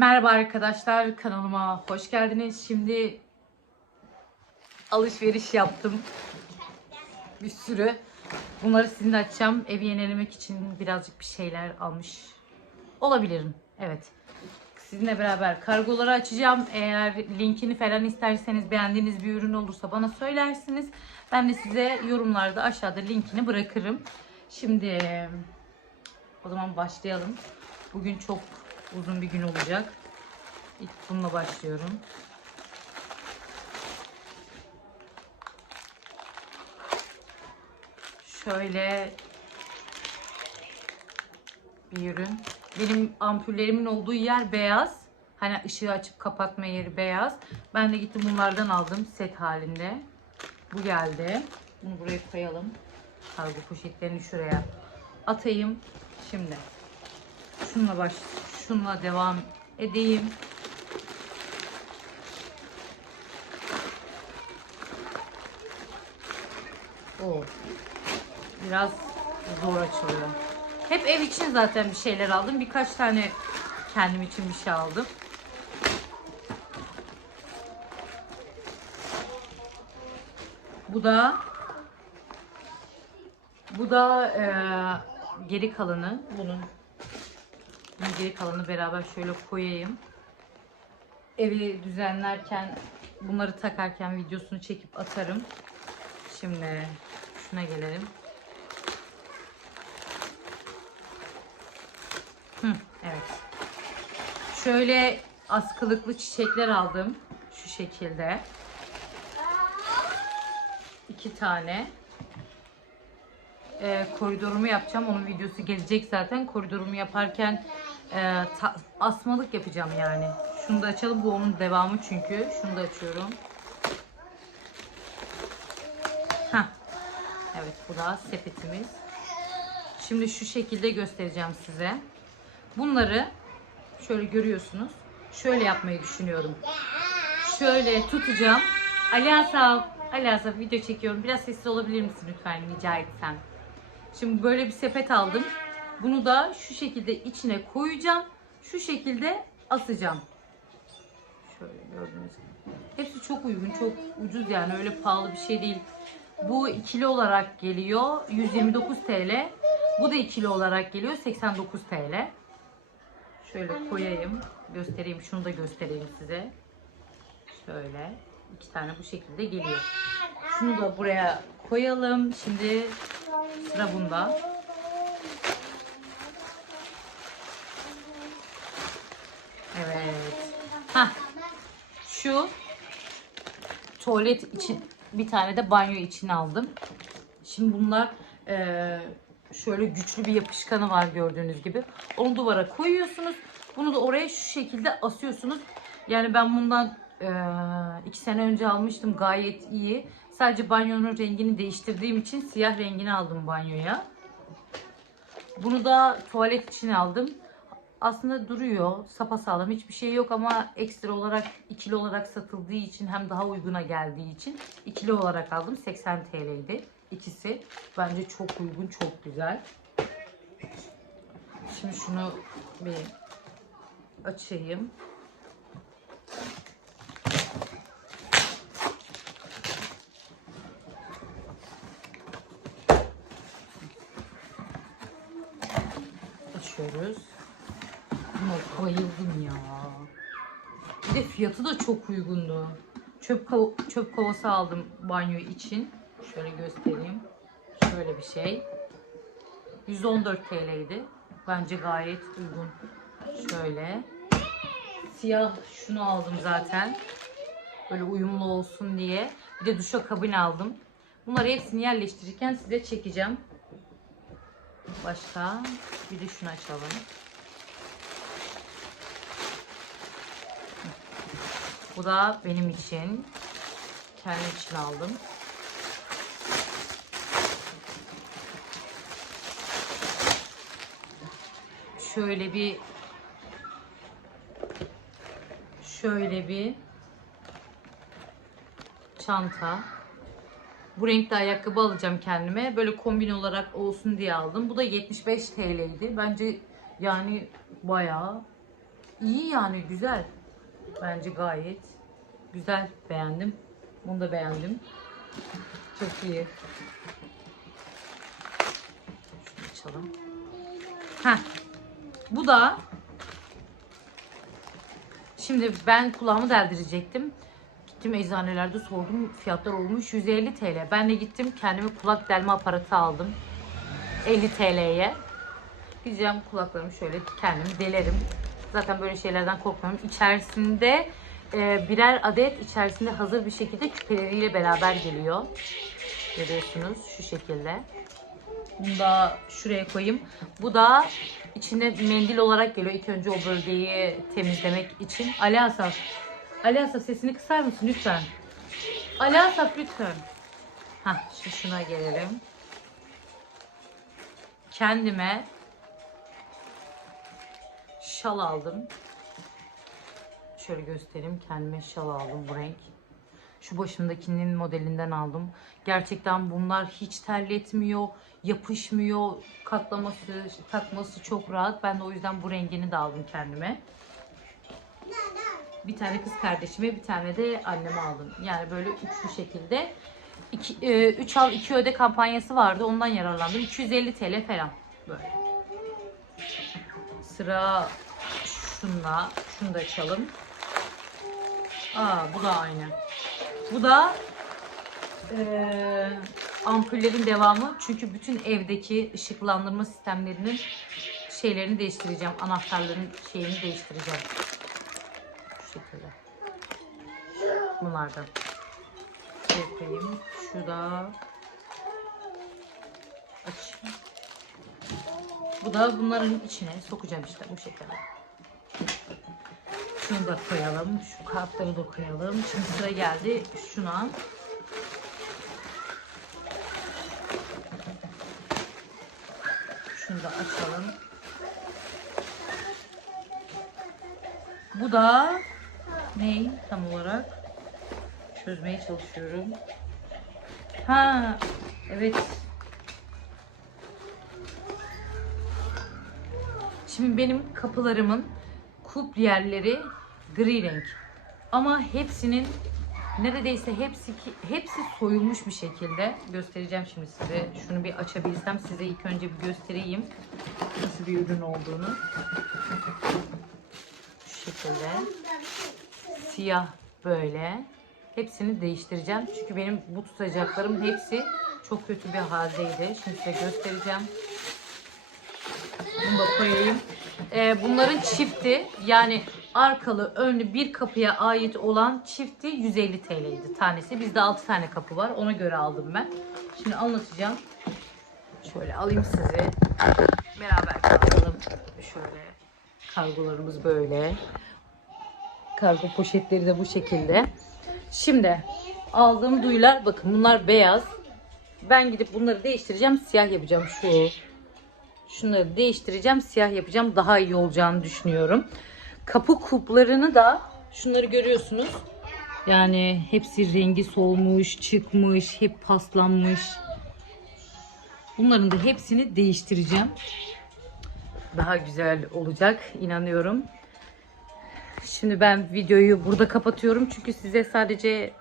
Merhaba arkadaşlar kanalıma hoş geldiniz. Şimdi alışveriş yaptım. Bir sürü. Bunları sizinle açacağım. Evi yenilemek için birazcık bir şeyler almış olabilirim. Evet. Sizinle beraber kargoları açacağım. Eğer linkini falan isterseniz beğendiğiniz bir ürün olursa bana söylersiniz. Ben de size yorumlarda aşağıda linkini bırakırım. Şimdi o zaman başlayalım. Bugün çok uzun bir gün olacak. İlk bununla başlıyorum. Şöyle bir ürün. Benim ampullerimin olduğu yer beyaz. Hani ışığı açıp kapatma yeri beyaz. Ben de gittim bunlardan aldım set halinde. Bu geldi. Bunu buraya koyalım. Kargo poşetlerini şuraya atayım. Şimdi şununla baş şununla devam edeyim. O biraz zor açılıyor. Hep ev için zaten bir şeyler aldım. Birkaç tane kendim için bir şey aldım. Bu da bu da eee, geri kalanı. Bunun bunun geri kalanı beraber şöyle koyayım. Evi düzenlerken bunları takarken videosunu çekip atarım. Şimdi şuna gelelim. Hı, evet. Şöyle askılıklı çiçekler aldım. Şu şekilde. İki tane. Ee, koridorumu yapacağım. Onun videosu gelecek zaten. Koridorumu yaparken e, ta- asmalık yapacağım yani. Şunu da açalım. Bu onun devamı çünkü. Şunu da açıyorum. Heh. Evet bu da sepetimiz. Şimdi şu şekilde göstereceğim size. Bunları şöyle görüyorsunuz. Şöyle yapmayı düşünüyorum. Şöyle tutacağım. Ali Asaf, Ali Asaf video çekiyorum. Biraz sessiz olabilir misin lütfen rica etsem. Şimdi böyle bir sepet aldım. Bunu da şu şekilde içine koyacağım. Şu şekilde asacağım. Şöyle gördüğünüz gibi. Hepsi çok uygun, çok ucuz yani öyle pahalı bir şey değil. Bu ikili olarak geliyor 129 TL. Bu da ikili olarak geliyor 89 TL. Şöyle koyayım, göstereyim. Şunu da göstereyim size. Şöyle iki tane bu şekilde geliyor. Şunu da buraya koyalım. Şimdi sıra bunda. Evet. Hah. Şu tuvalet için bir tane de banyo için aldım. Şimdi bunlar eee, şöyle güçlü bir yapışkanı var gördüğünüz gibi. Onu duvara koyuyorsunuz. Bunu da oraya şu şekilde asıyorsunuz. Yani ben bundan eee, iki sene önce almıştım. Gayet iyi. Sadece banyonun rengini değiştirdiğim için siyah rengini aldım banyoya. Bunu da tuvalet için aldım. Aslında duruyor. Sapasağlam hiçbir şey yok ama ekstra olarak ikili olarak satıldığı için hem daha uyguna geldiği için ikili olarak aldım. 80 TL'ydi ikisi. Bence çok uygun, çok güzel. Şimdi şunu bir açayım. Buna bayıldım ya. Bir de fiyatı da çok uygundu. Çöp, kova- çöp kovası aldım banyo için. Şöyle göstereyim. Şöyle bir şey. 114 TL'ydi. Bence gayet uygun. Şöyle. Siyah şunu aldım zaten. Böyle uyumlu olsun diye. Bir de duşakabin aldım. Bunları hepsini yerleştirirken size çekeceğim. Başka bir de şunu açalım. Bu da benim için. Kendim için aldım. Şöyle bir şöyle bir çanta. Bu renkte ayakkabı alacağım kendime. Böyle kombin olarak olsun diye aldım. Bu da 75 TL'ydi. Bence yani bayağı iyi yani güzel. Bence gayet güzel. Beğendim. Bunu da beğendim. Çok iyi. Şunu açalım. Heh. Bu da Şimdi ben kulağımı deldirecektim. Gittim eczanelerde sordum. Fiyatlar olmuş 150 TL. Ben de gittim kendime kulak delme aparatı aldım. 50 TL'ye. Gideceğim kulaklarımı şöyle kendim delerim. Zaten böyle şeylerden korkmuyorum. İçerisinde e, birer adet içerisinde hazır bir şekilde küpeleriyle beraber geliyor. Görüyorsunuz şu şekilde. Bunu da şuraya koyayım. Bu da içinde mendil olarak geliyor. İlk önce o bölgeyi temizlemek için. Ali Asaf. Ali Asaf sesini kısar mısın lütfen? Ali Asaf lütfen. Hah şu şuna gelelim. Kendime şal aldım. Şöyle göstereyim. Kendime şal aldım bu renk. Şu başımdakinin modelinden aldım. Gerçekten bunlar hiç terletmiyor, yapışmıyor. Katlaması, takması çok rahat. Ben de o yüzden bu rengini de aldım kendime. Bir tane kız kardeşime, bir tane de anneme aldım. Yani böyle üçlü şekilde. 3 al 2 öde kampanyası vardı. Ondan yararlandım. 250 TL falan. Böyle. Sıra şunla. Şunu da açalım. Aa bu da aynı. Bu da eee, ampullerin devamı. Çünkü bütün evdeki ışıklandırma sistemlerinin şeylerini değiştireceğim. Anahtarların şeyini değiştireceğim. Şu şekilde. Bunlardan. Şöyle. Şu da açayım. Bu da bunların içine sokacağım işte bu şekilde. Şunu da koyalım. Şu kartları da koyalım. Şimdi sıra geldi şuna. Şunu da açalım. Bu da ne tam olarak? Çözmeye çalışıyorum. Ha, evet. Şimdi benim kapılarımın kulp yerleri gri renk. Ama hepsinin neredeyse hepsi hepsi soyulmuş bir şekilde. Göstereceğim şimdi size. Şunu bir açabilsem size ilk önce bir göstereyim nasıl bir ürün olduğunu. Şu şekilde. Siyah böyle. Hepsini değiştireceğim. Çünkü benim bu tutacaklarım hepsi çok kötü bir haldeydi. Şimdi size göstereceğim. Bunu da koyayım. Ee, bunların çifti yani arkalı önlü bir kapıya ait olan çifti 150 TL'ydi tanesi. Bizde 6 tane kapı var. Ona göre aldım ben. Şimdi anlatacağım. Şöyle alayım sizi. Beraber kalalım. Şöyle. Kargolarımız böyle. Kargo poşetleri de bu şekilde. Şimdi aldığım duyular bakın bunlar beyaz. Ben gidip bunları değiştireceğim. Siyah yapacağım şu. Şunları değiştireceğim. Siyah yapacağım. Daha iyi olacağını düşünüyorum. Kapı kuplarını da şunları görüyorsunuz. Yani hepsi rengi solmuş, çıkmış, hep paslanmış. Bunların da hepsini değiştireceğim. Daha güzel olacak inanıyorum. Şimdi ben videoyu burada kapatıyorum. Çünkü size sadece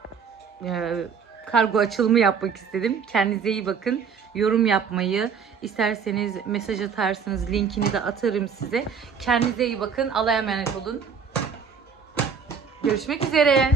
e, kargo açılımı yapmak istedim. Kendinize iyi bakın. Yorum yapmayı, isterseniz mesaj atarsınız. Linkini de atarım size. Kendinize iyi bakın. Allah'a emanet olun. Görüşmek üzere.